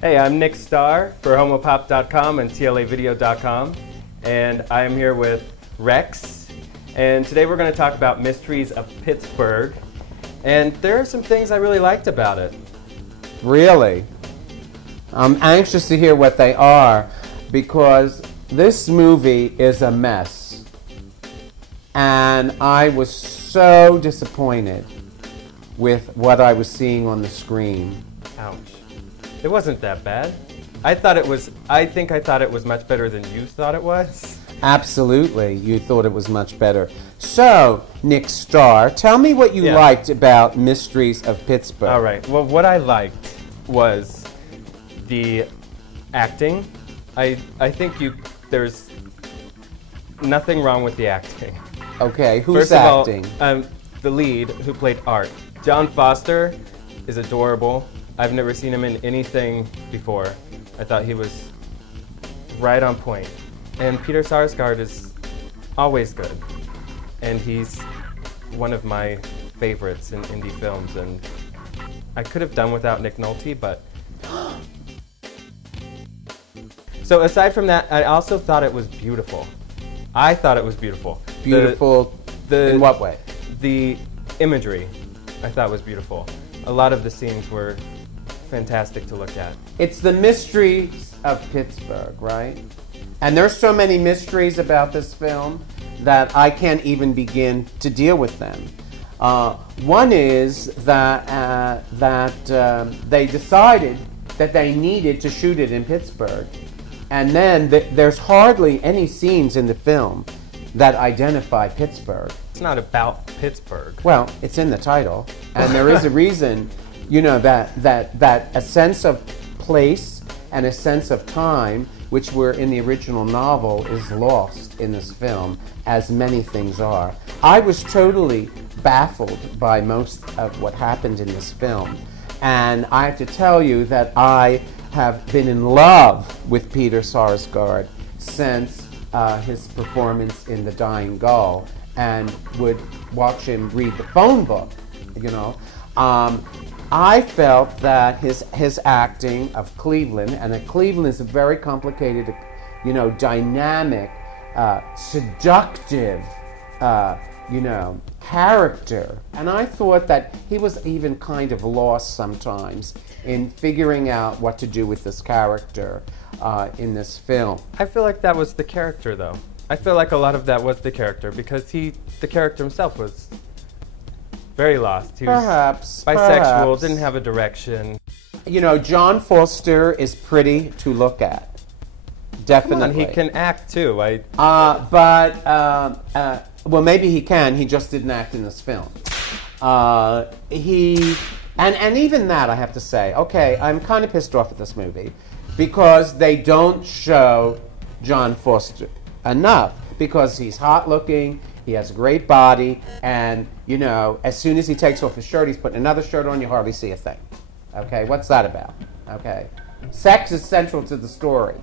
Hey, I'm Nick Starr for homopop.com and tlavideo.com, and I am here with Rexx, and today we're going to talk about Mysteries of Pittsburgh, and there are some things I really liked about it. Really? I'm anxious to hear what they are, because this movie is a mess, and I was so disappointed with what I was seeing on the screen. Ouch. It wasn't that bad. I think I thought it was much better than you thought it was. Absolutely, you thought it was much better. So, Nick Starr, tell me what you liked about Mysteries of Pittsburgh. All right. Well, what I liked was the acting. I think there's nothing wrong with the acting. Okay, who's First acting? Of all, the lead who played Art. John Foster is adorable. I've never seen him in anything before. I thought he was right on point. And Peter Sarsgaard is always good. And he's one of my favorites in indie films. And I could have done without Nick Nolte, but... So aside from that, I also thought it was beautiful. I thought it was beautiful. Beautiful in what way? The imagery I thought was beautiful. A lot of the scenes were fantastic to look at. It's the Mysteries of Pittsburgh, right? And there's so many mysteries about this film that I can't even begin to deal with them. One is that they decided that they needed to shoot it in Pittsburgh, and then there's hardly any scenes in the film that identify Pittsburgh. It's not about Pittsburgh. Well, it's in the title, and there is a reason, you know, that a sense of place and a sense of time, which were in the original novel, is lost in this film, as many things are. I was totally baffled by most of what happened in this film, and I have to tell you that I have been in love with Peter Sarsgaard since his performance in The Dying Gull, and would watch him read the phone book, you know. I felt that his acting of Cleveland, and that Cleveland is a very complicated, you know, dynamic, seductive, you know, character. And I thought that he was even kind of lost sometimes in figuring out what to do with this character in this film. I feel like that was the character, though. I feel like a lot of that was the character, because the character himself was very lost. He was bisexual, didn't have a direction. You know, John Foster is pretty to look at. Definitely. Come on, he can act too. Well, maybe he can. He just didn't act in this film. And even that, I have to say, okay, I'm kind of pissed off at this movie because they don't show John Foster enough, because he's hot looking, he has a great body, and, you know, as soon as he takes off his shirt, he's putting another shirt on, you hardly see a thing. Okay, what's that about? Okay, sex is central to the story.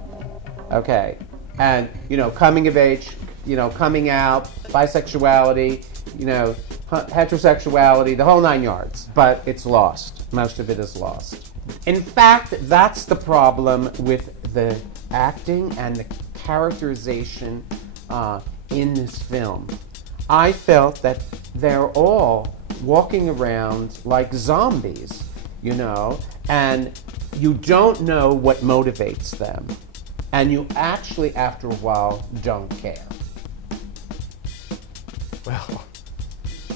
Okay, and, you know, coming of age, you know, coming out, bisexuality, you know, heterosexuality, the whole 9 yards. But it's lost. Most of it is lost. In fact, that's the problem with the acting and the characterization in this film. I felt that they're all walking around like zombies, you know, and you don't know what motivates them. And you actually, after a while, don't care. Well,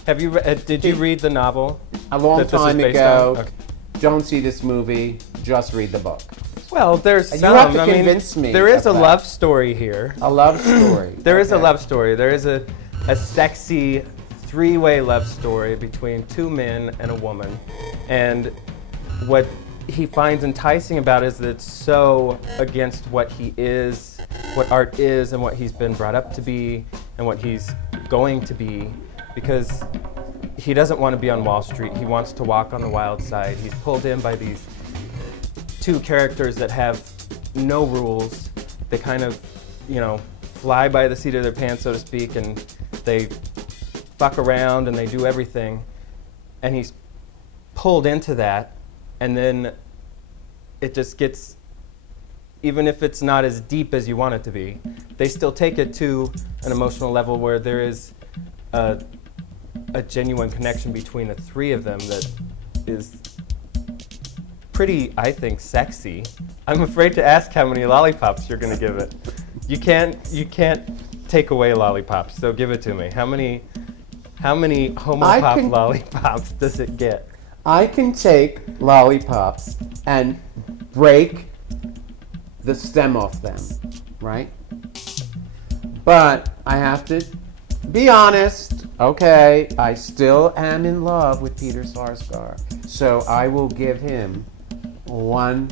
did you read the novel? A long time ago. Okay. Don't see this movie, just read the book. Well, there's some. You have to convince me. There is a love story here. A love story. There is a love story. There is a sexy three-way love story between two men and a woman. And what he finds enticing about it is that it's so against what he is, what Art is, and what he's been brought up to be, and what he's going to be, because he doesn't want to be on Wall Street. He wants to walk on the wild side. He's pulled in by these two characters that have no rules. They kind of, you know, fly by the seat of their pants, so to speak, and they fuck around and they do everything. And he's pulled into that, and then it just gets, even if it's not as deep as you want it to be, they still take it to an emotional level where there is a genuine connection between the three of them that is pretty, I think, sexy. I'm afraid to ask how many lollipops you're going to give it. You can't take away lollipops, so give it to me. How many homo pop lollipops does it get? I can take lollipops and break the stem off them, right? But I have to be honest, okay, I still am in love with Peter Sarsgaard. So I will give him one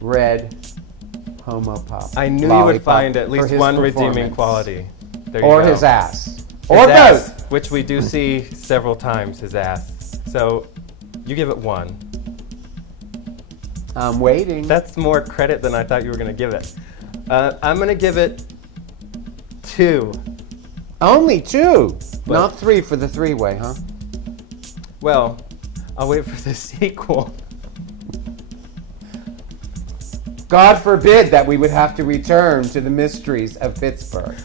red homo pop. I knew you would find at least one redeeming quality. There you or go. his ass. His or ass, both. which we do see several times, his ass. So you give it 1. I'm waiting. That's more credit than I thought you were going to give it. I'm going to give it 2. Only 2? But not 3 for the 3-way, huh? Well, I'll wait for the sequel. God forbid that we would have to return to the Mysteries of Pittsburgh.